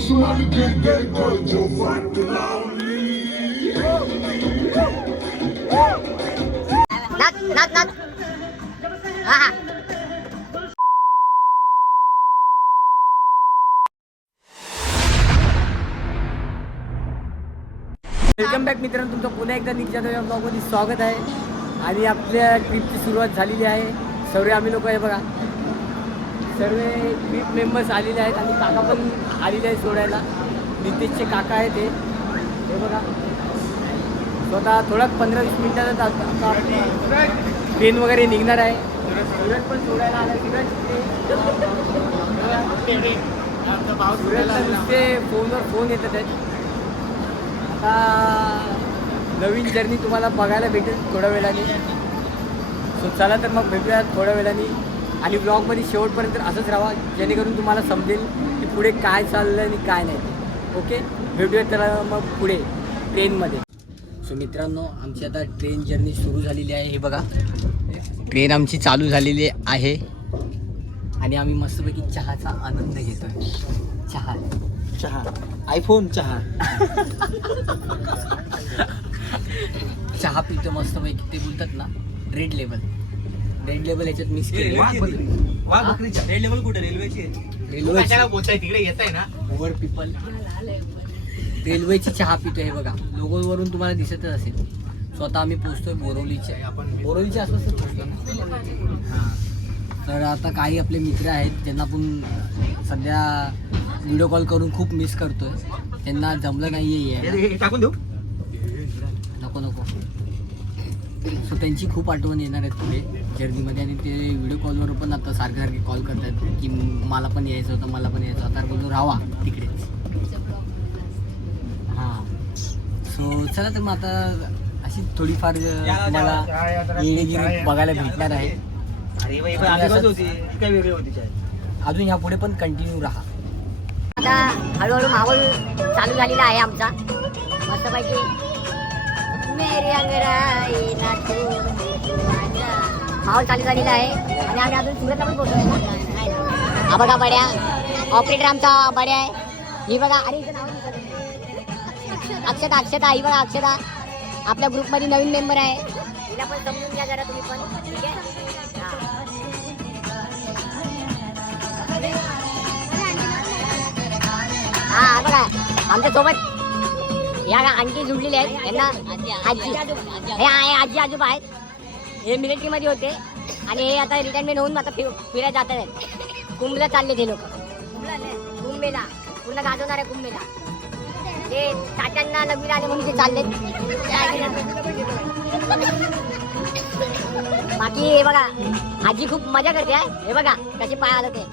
Welcome back मित्रांनो, तुमचं पुन्हा एकदा निक जाधव या ब्लॉगमध्ये स्वागत आहे. आणि आपल्या ट्रिपची सुरुवात झालेली आहे. सर्व आम्ही लोक आहे बघा, सर्व ट्रिप मेंबर्स आलेले आहेत आणि काका पण आलेले आहेत सोडायला. नितेशचे काका आहे ते, हे बघा स्वतः थोडं 15-20 मिनिटात ट्रेन वगैरे निघणार आहे. सूरज पण सोडायला आला. सूरजला नुसते फोनवर फोन येतात आहेत. आता नवीन जर्नी तुम्हाला बघायला भेटेल थोड्या वेळाने. सो चला तर मग भेटूया थोड्या वेळाने. आणि ब्लॉगमध्ये शेवटपर्यंत असंच राहा, जेणेकरून तुम्हाला समजेल की पुढे काय चाललं आणि काय नाही. ओके, भेटूया त्याला मग पुढे ट्रेनमध्ये. सो मित्रांनो, आमची आता ट्रेन जर्नी सुरू झालेली आहे. हे बघा, ट्रेन आमची चालू झालेली आहे आणि आम्ही मस्तपैकी चहाचा आनंद घेतोय. चहा आयफोन चहा चहा पितो मस्तपैकी. ते बोलतात ना रेड लेबल याच्यात मिक्स केले. रेड लेवल कुठे? रेल्वेची बोलताय तिकडे येत आहे ना ओव्हर पीपल. रेल्वेची चहा पितोय. हे बघा, लोगोवरून तुम्हाला दिसतच असेल. स्वतः आम्ही पोहोचतोय बोरवलीच्या आसपास पोहोचतो ना. हां, तर आता काही आपले मित्र आहेत त्यांना पण सध्या व्हिडिओ कॉल करून खूप मिस करतोय. त्यांना जमलं नाही आहे, टाकून देऊ नको. सो त्यांची खूप आठवण येणार आहेत पुढे जर्नीमध्ये. आणि ते व्हिडिओ कॉलवर पण आता सारखे कॉल करतात की मला पण यायचं होतं. आता बोललो राहा तिकडेच. हां, सो चला तर मग आता अशी थोडीफार तुम्हाला येणेगिरी बघायला भेटणार आहे. अजून ह्या पुढे पण कंटिन्यू राहा. आता हळूहळू माहोल चालू झालेला आहे आमचा मस्तपैकी. मेरी अंगराई नाचू माहोल चालू झालेला आहे. आणि आम्ही अजून सुरतला पण पोहोचलोय. हा बघा बड्या, ऑपरेटर आमचा बड्या आहे. ही बघा, अरे इथं नाव अक्षता. ही बघा अक्षता, आपल्या ग्रुपमध्ये नवीन मेंबर आहे. तिला पण समजून घ्या जरा तुम्ही पण, ठीक आहे. हा बघा, आमच्या सोबत या आणखी जुडलेले आहेत. यांना आजी आजोबा आहेत. हे मिलिटरीमध्ये होते आणि हे आता रिटायरमेंट होऊन आता फिरायला जात आहेत. कुंभला चालले ते लोक. कुंभेला पूर्ण गाजवणार आहे. कुंभेला ते तात्यांना लग्न आले म्हणून ते चाललेत. बाकी हे बघा, आजी खूप मजा करते आहे. हे बघा कसे पाय आलं ते.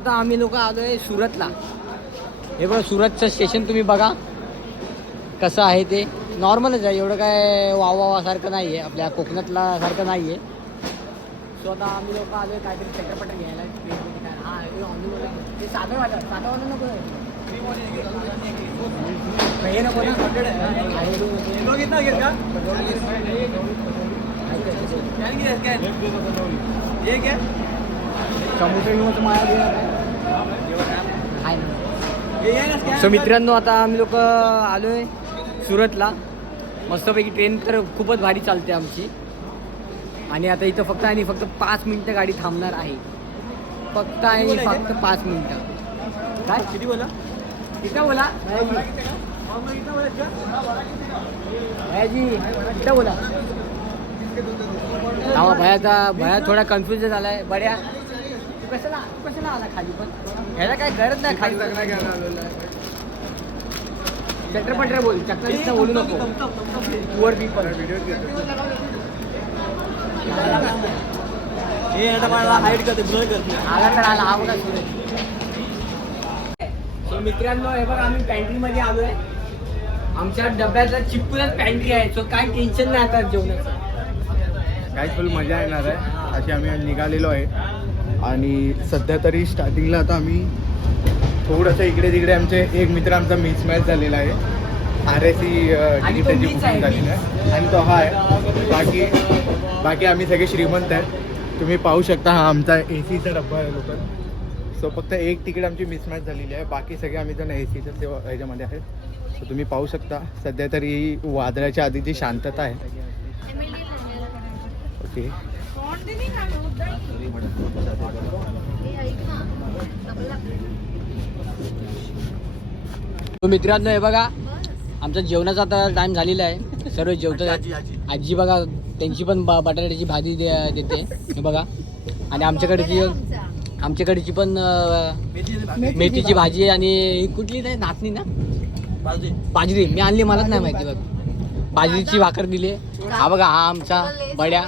आता आम्ही लोक आलोय सुरतला. हे बघा, सुरतचं स्टेशन तुम्ही बघा कसं आहे. ते नॉर्मलच आहे, एवढं काय वावासारखं नाही आहे, आपल्या कोकणातला सारखं नाही आहे. सो आता आम्ही लोक आलोय काहीतरी चटरपटर घ्यायला. ते साधंवालं नको हे नको ना. सो मित्रांनो, आता आम्ही लोक आलोय सुरतला. मस्तपैकी ट्रेन तर खूपच भारी चालते आमची. आणि आता इथं फक्त 5 मिनिटं गाडी थांबणार आहे. फक्त 5 मिनिटं. काय किती बोला? इथं बोला इथं बोला. भया थोडा कन्फ्युज झालाय. बड्या तू कशाला आला खाली? पण ह्याला काय गरज नाही खाली. चटरपटर बोल, चक्कर बोलू नको. वर बी पण हाईट करते. आला तर आला. हा बघा सुरेश. मित्रांनो हे बघा आम्ही पॅन्ट्रीमध्ये आलोय. आमच्या डब्यातला चिपकूनच पॅन्ट्री आहे. सो काय टेन्शन नाही आता जेवणाचं. काय फुल मजा येणार आहे अशी आम्ही निघालेलो आहे. आणि सध्या तरी स्टार्टिंगला आता आम्ही थोडंसं इकडे तिकडे आमचे एक मित्र आमचा मिसमॅच झालेला आहे. RSC आणि तो तिकीटाची मीच आहे, बुकिंग झालेली आहे आणि तो हा आहे. बाकी आम्ही सगळे श्रीमंत आहेत. तुम्ही पाहू शकता हा आमचा ACचा डब्बा आहे लोकल. सो फक्त एक तिकीट आमची मिसमॅच झालेली आहे. बाकी सगळे आम्ही जण ACच्या ह्याच्यामध्ये आहेत. सो तुम्ही पाहू शकता सध्या तरी वादळाच्या आधीची शांतता आहे. ओके तो मित्रांनो हे बघा आमचा जेवणाचा आता टाइम झालेला आहे. सर्व जेवतात. आजी बघा त्यांची पण बटाट्याची भाजी देते हे बघा. आणि आमच्याकडची पण मेथीची भाजी आहे. आणि कुठली नाही नाचणी ना बाजरी मी आणली मलाच नाही माहिती बघ. बाजरीची भाकर दिली. हा बघा हा आमचा बड्या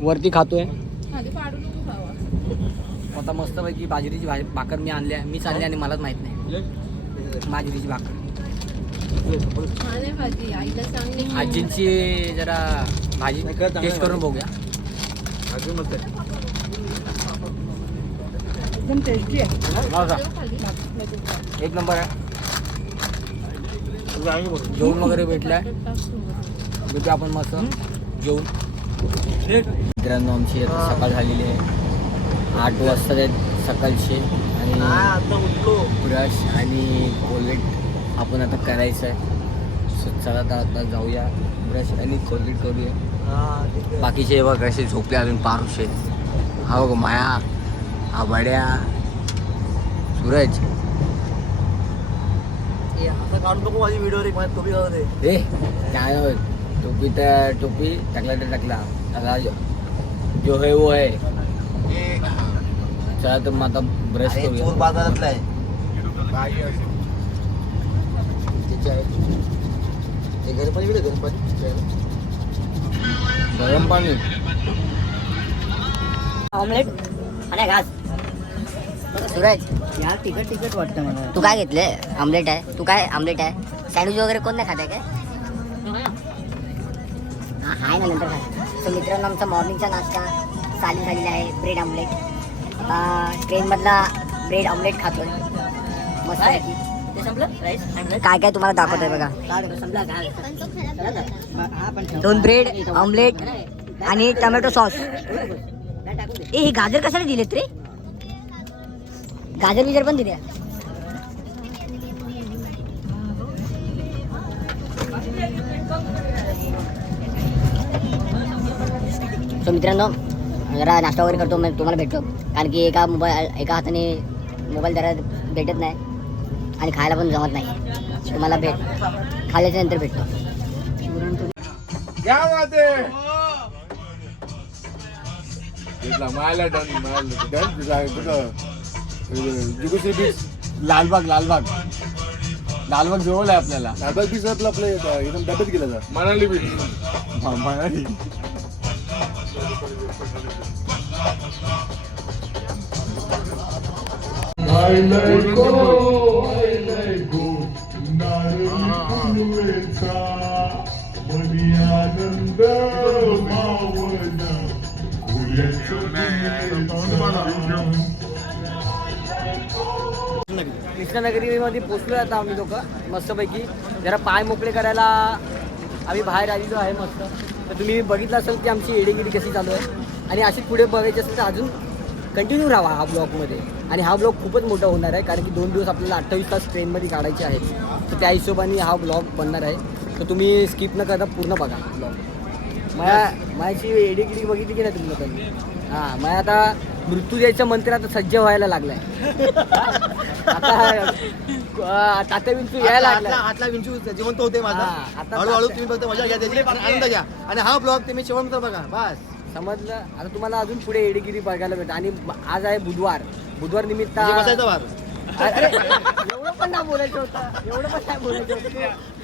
वरती खातोय. आता मस्तपैकी बाजरीची भाकर मी आणली आहे. मीच आणली आणि मलाच माहित नाही बाजरीची भाकर. आजींची जरा भाजी टेस्ट करून बघूया. एकदम टेस्टी आहे. एक नंबर आहे. जेवण वगैरे भेटलाय. भेटू आपण मस्त जेवण. मित्रांनो आमची आता सकाळ झालेली आहे. 8 वाजता आहेत सकाळचे. आणि ब्रश आणि कोलगेट आपण आता करायचं आहे. सो चला आता जाऊया ब्रश आणि कोलगेट करूया. बाकीचे बघ कसे झोपले अजून पारुशे. हा बघ माया हा बड्या सूरज माझी व्हिडिओ रे टोपी ए काय टोपी तर टोपी टाकला तर टाकला. आता जो है वो है. चला तर मग आता ब्रश करूया. बाजारातला आहे गरम पाणी ऑमलेट आणि घास. सूरज यार तिखट वाटतं मला. तू काय घेतले? ऑमलेट आहे. तू काय ऑमलेट आहे? सँडविच वगैरे कोण नाही खात आहे काय? हा आहे ना नंतर खा. सो मित्रांनो आमचा मॉर्निंगचा नाश्ता चालू झालेला आहे. Bread omelette. आता ट्रेनमधला ब्रेड ऑमलेट खातोय मस्त. काय काय तुम्हाला दाखवतोय बघा. 2 ब्रेड ऑमलेट आणि टोमॅटो सॉस. ए हे गाजर कशाला दिलेत रे? गाजर बिजर पण दिले. सो मित्रांनो जरा नाश्ता वगैरे करतो. मग तुम्हाला भेटतो. कारण की एका हाताने मोबाईल जरा भेटत नाही आणि खायला पण जमत नाही. तुम्हाला खाल्ल्याच्या नंतर भेटतो. लालबाग जवळ आहे आपल्याला. लालबाग बीच आपलं एकदम डब्यात गेलं का मनाली बीच. मनाली कृष्णानगरीमध्ये पोचलो आता आम्ही लोक मस्तपैकी. जरा पाय मोकळे करायला आम्ही बाहेर आलेलो आहे मस्त. तर तुम्ही बघितलं असेल की आमची एडेगिरी कशी चालू आहे. आणि अशी पुढे बघायची असेल तर अजून कंटिन्यू राहा हा ब्लॉगमध्ये. आणि हा ब्लॉग खूपच मोठा होणार आहे कारण की 2 दिवस आपल्याला 28 तास ट्रेनमध्ये काढायचे आहेत. तर त्या हिशोबाने हा ब्लॉग बनणार आहे. तर तुम्ही स्किप न करता पूर्ण बघा ब्लॉग. माझी एडेगिरी बघितली की नाही तुम्ही लोकांनी? हां मग आता मृत्यू द्यायचं मंत्र आता सज्ज व्हायला लागलाय. आता तात्या विंचू यायला लागला. हातला विंचू जिवंत होते माझा. आता हळूहळू तुम्ही फक्त मजा घ्या त्याची आनंद घ्या. आणि हा ब्लॉग तुम्ही शेवट बघा बस. समजलं. आता तुम्हाला अजून पुढे एडेगिरी बघायला भेटत. आणि आज आहे बुधवार निमित्त बसायचा वार. एवढं पण नाही बोलायचं होतं.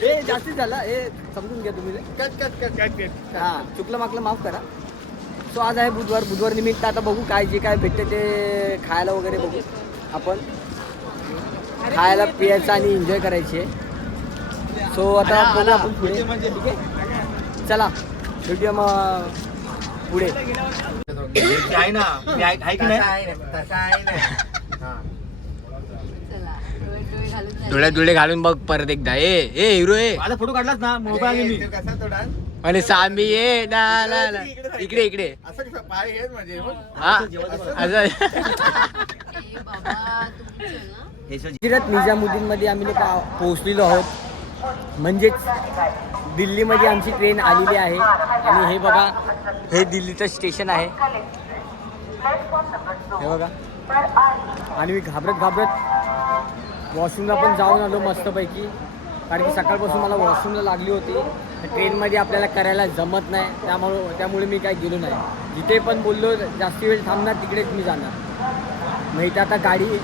हे जास्तीत झालं. हे समजून घ्या तुम्ही. हा चुकलं मागलं माफ करा. सो आज आहे बुधवार निमित्त आता बघू काय जे काय भेटते ते खायला वगैरे बघू आपण. खायला पियायचं आणि एन्जॉय करायचे. सो आता बघू आपण पुढे. ठीक आहे, चला भेटूया मग पुढे. आहे ना, मी आहे की नाही? डोळे घालून बघ परत एकदा. ए हिरो ए माझा फोटो काढलास ना मोबाईल मी. आणि सामी ये ना ना ना. इकडे असं पाय हेच म्हणजे हा असं. हजरत निजामुद्दीनमध्ये आम्ही लोक पोहोचलेलो आहोत. म्हणजेच दिल्लीमध्ये आमची ट्रेन आलेली आहे. आणि हे बघा, हे दिल्लीचं स्टेशन आहे. हे बघा. आणि मी घाबरत वॉशरूमला पण जाऊन आलो मस्तपैकी. कारण की सकाळपासून मला वॉशरूमला लागली होती. ट्रेनमध्ये आपल्याला करायला जमत नाही, त्यामुळे मी काही गेलो नाही. जिथे पण बोललो जास्त वेळ थांबणार तिकडेच मी जाणार. मग इथं आता गाडी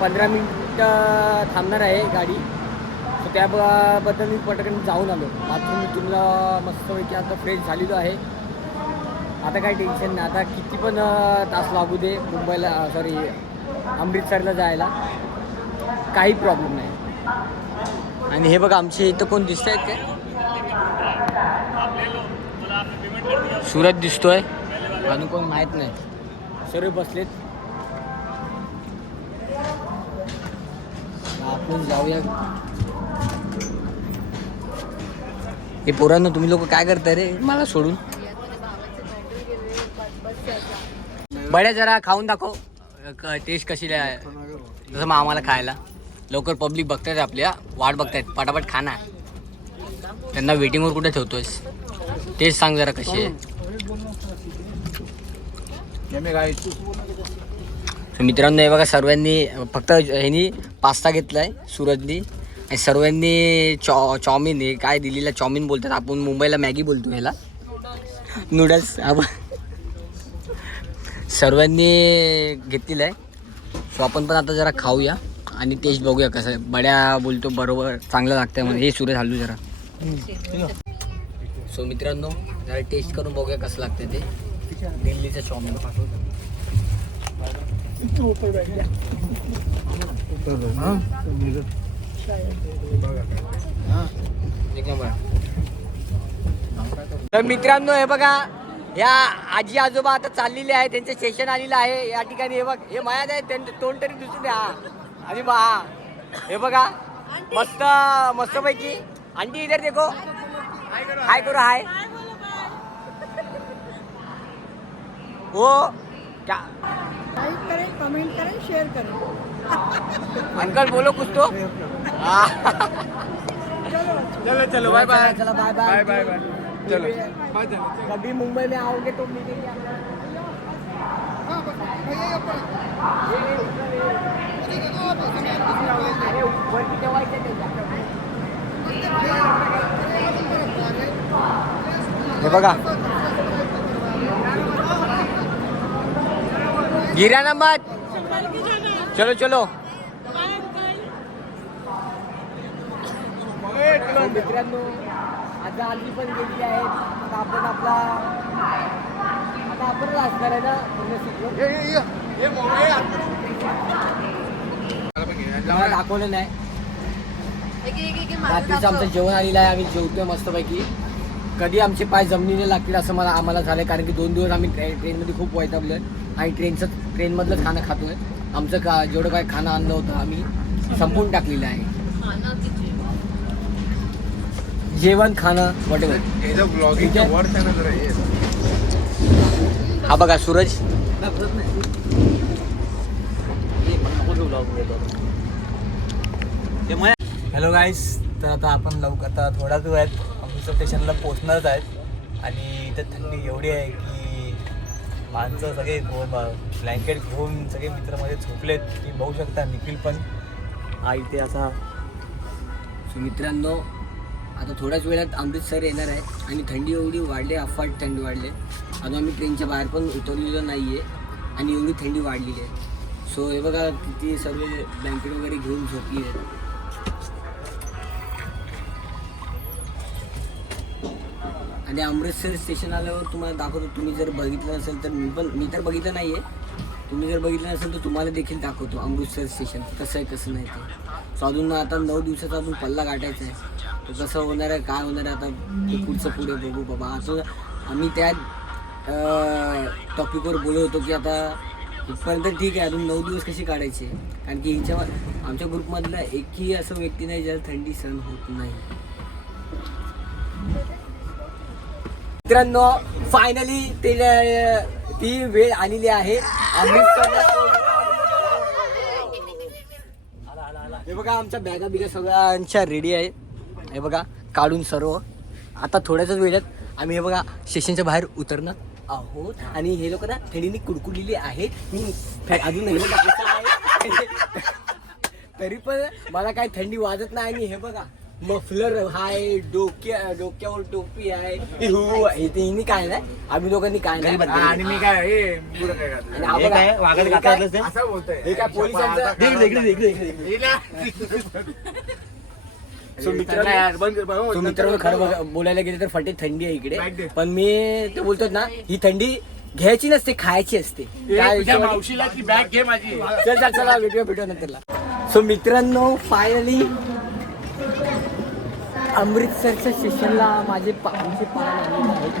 15 मिनिटं थांबणार आहे गाडी. सो त्याबद्दल मी पटकन जाऊन आलो. बाथरूमला मस्तपैकी आता फ्रेश झालेलो आहे. आता काही टेन्शन नाही. आता किती पण तास लागू दे मुंबईला, सॉरी अमृतसरला जायला, काही प्रॉब्लेम नाही. आणि हे बघा आमचे इथं कोण दिसत आहेत काय? सूरज दिसतोय आणि कोण माहीत नाही. सर्व बसलेत. आपण जाऊया. हे पोरांनो, तुम्ही लोक काय करताय रे मला सोडून? बड्या जरा खाऊन दाखव टेस्ट कशी आहे. जसं मग आम्हाला खायला लवकर पब्लिक बघतायत, आपल्या वाट बघतायत, पटापट खाना. त्यांना वेटिंगवर कुठे ठेवतोयस? टेस्ट सांग जरा कशी आहे. मित्रांनो हे बघा, सर्वांनी फक्त ह्यांनी पास्ता घेतलाय सूरजनी, आणि सर्वांनी चाऊमिन, हे काय दिल्लीला चाऊमिन बोलतात, आपण मुंबईला मॅगी बोलतो ह्याला, नूडल्स. सर्वांनी घेतलेलं आहे. सो आपण पण आता जरा खाऊया आणि टेस्ट बघूया कसं आहे. बड्या बोलतो बरोबर चांगलं लागतंय म्हणून. हे सूरज हलू जरा. सो मित्रांनो जरा टेस्ट करून बघूया कसं लागतं ते दिल्लीचं चाऊमिन. तर मित्रांनो हे बघा, या आजी आजोबा आता चाललेले आहे, त्यांचं स्टेशन आलेलं आहे या ठिकाणी. हे बघ, हे मायात आहे, त्यांचं तोंड तरी दिसून द्या. आणि हे बघा मस्त पैकी. आंटी इधर देखो, हाय करो, हाय. हो क्या लाइक करें, कमेंट करें, शेयर करें. अंकल बोलो कुछ तो. चलो बाय बाय. चला बाय बाय. चलो कभी मुंबई में आओगे तो मिलेंगे. हे बघा, गिरा ना मत. चलो मित्रांनो, आता आधी पण गेलेली आहेत. आता आपण असणार आहे ना. मला दाखवलं नाही. रात्रीचं आमचं जेवण आलेलं आहे. आम्ही जेवतोय मस्तपैकी. कधी आमचे पाय जमिनीने लागतील असं आम्हाला झालं. कारण की 2 दिवस आम्ही ट्रेनमध्ये खूप वैतागलोय आणि ट्रेनमधलं खाणं खातोय. आमचं जेवढं काय खाणं आणलं होतं आम्ही संपवून टाकलेलं आहे. जेवण खाणं वॉटेवर. हा बघा सूरज. हॅलो गाईस, तर आता आपण आता थोड्याच वेळात अमृतसर स्टेशनला पोहोचणारच आहेत. आणि इथं थंडी एवढी आहे की माणसं सगळे ब्लँकेट घेऊन सगळे मित्रामध्ये झोपलेत. की बघू शकता निखिल पण हा इथे असा. मित्रांनो आता थोड्याच वेळात अमृतसर येणार आहे आणि थंडी एवढी वाढली, अफाट थंडी वाढली. अजून आम्ही ट्रेनच्या बाहेर पण उतरलेलो नाही आहे आणि एवढी थंडी वाढलेली आहे. सो हे बघा, किती सर्व ब्लँकेट वगैरे घेऊन झोपली आहेत. आणि अमृतसर स्टेशन आल्यावर तुम्हाला दाखवतो. तुम्ही जर बघितलं नसेल तर मी तर बघितलं नाही आहे. तुम्ही जर बघितलं नसेल तर तुम्हाला देखील दाखवतो अमृतसर स्टेशन कसं आहे कसं नाही ते. सो अजून आता 9 दिवसाचा अजून पल्ला गाठायचा आहे. तर कसं होणार आहे काय होणार आहे आता ते पुढचं पुढे बघू बाबा. असं आम्ही त्या टॉपिकवर बोलत होतो की आता इथपर्यंत ठीक आहे, अजून 9 दिवस कसे काढायचे. कारण की हिच्यावर आमच्या ग्रुपमधला एकही असं व्यक्ती नाही ज्याला थंडी सहन होत नाही. मित्रांनो फायनली ती वेळ आलेली आहे. हे बघा आमच्या बॅगा बिगा सगळ्यांच्या रेडी आहे. हे बघा काढून सर्व. आता थोड्याच वेळात आम्ही हे बघा स्टेशनच्या बाहेर उतरणार आहोत. आणि हे लोक ना थंडीने कुडकुडलेली आहेत. अजून नाही बघा कसं आहे. तरी पण मला काही थंडी वाजत नाही. आणि हे बघा मफलर आहे, डोक्यावर टोपी आहे. हिने काय नाही, आम्ही लोकांनी काय नाही. आणि मी काय आणि हा बघा, असं बोलतोय हे काय पोलिसांचं. सो मित्रांनो खरं बोलायला गेले तर फटे थंडी आहे इकडे. पण मी ते बोलतो ना ही थंडी घ्यायची नसते, खायची असते. मावशीला ती बॅग घे माझी. चल चला भेटूया नंतरला. सो मित्रांनो फायनली अमृतसरच्या स्टेशनला माझे आमचे पाय लागलेले आहेत.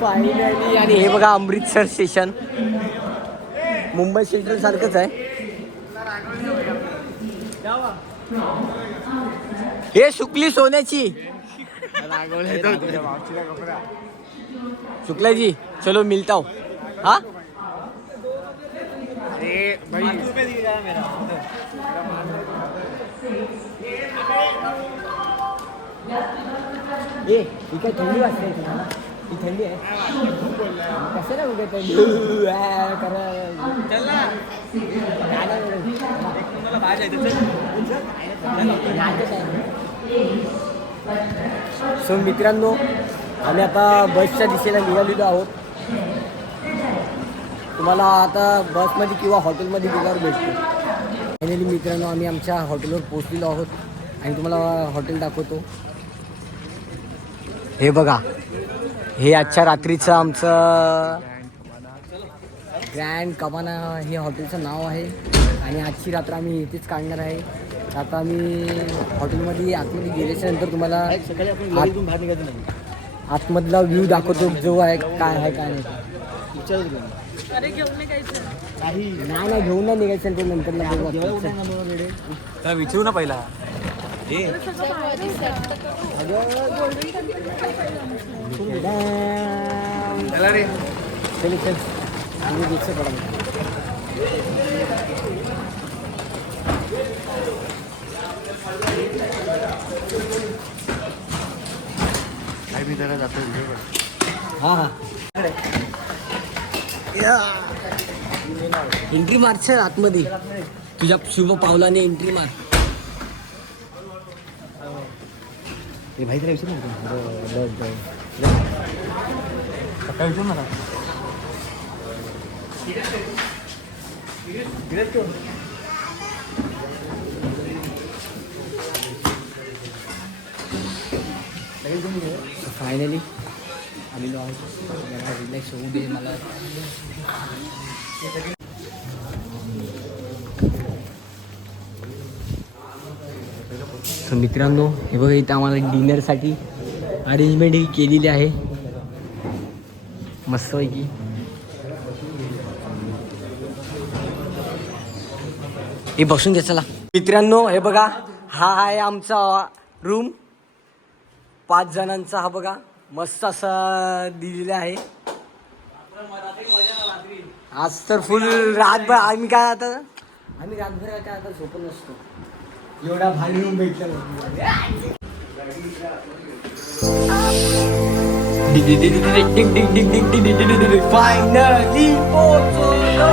फायनली आणि हे बघा अमृतसर स्टेशन मुंबई सेंट्रल सारखंच आहे. हे सुकली सोन्याची. शुक्ला जी चलो मिलता हूँ. हाँ ये ही काय थंडी वाजते तुम्हाला? ही थंडी आहे कसं ना उद्या थंडी सो मित्रांनो आम्ही आता बसच्या दिशेला निघालेलो आहोत. तुम्हाला आता बसमध्ये किंवा हॉटेलमध्ये गेल्यावर भेटतो. फायनली मित्रांनो आम्ही आमच्या हॉटेलवर पोहोचलेलो आहोत आणि तुम्हाला हॉटेल दाखवतो. हे बघा हे आजच्या रात्रीचं आमचं ग्रँड कबाना हे हॉटेलचं नाव आहे. आणि आजची रात्र आम्ही इथेच काढणार आहे. आता आम्ही हॉटेलमध्ये आतमध्ये गेल्याच्या नंतर तुम्हाला आतमधला व्ह्यू दाखवतो जो आहे काय आहे काय नाही. नाही घेऊन नाही निघायचं ते नंतरला विचारू ना पहिला. हा एंट्री मारच्या आतमध्ये तुझ्या शुभ पावलाने एंट्री मार. भाई तुला विचारू सकाळी विचारू नका. फायनली आलेलो आहोत. रिलॅक्स होऊ दे मला. मित्रांनो हे बघा इथं आम्हाला डिनरसाठी अरेंजमेंट ही केलेली आहे मस्तपैकी. हे बसून घ्या चला. मित्रांनो हे बघा हा आहे आमचा रूम 5 जणांचा. हा बघा मस्त असा दिलेला आहे. आज तर फुल रातभर आम्ही रातभर काय आता झोपत नसतो. एवढा भारी रूम भेटला. फायनली पोहोचलो.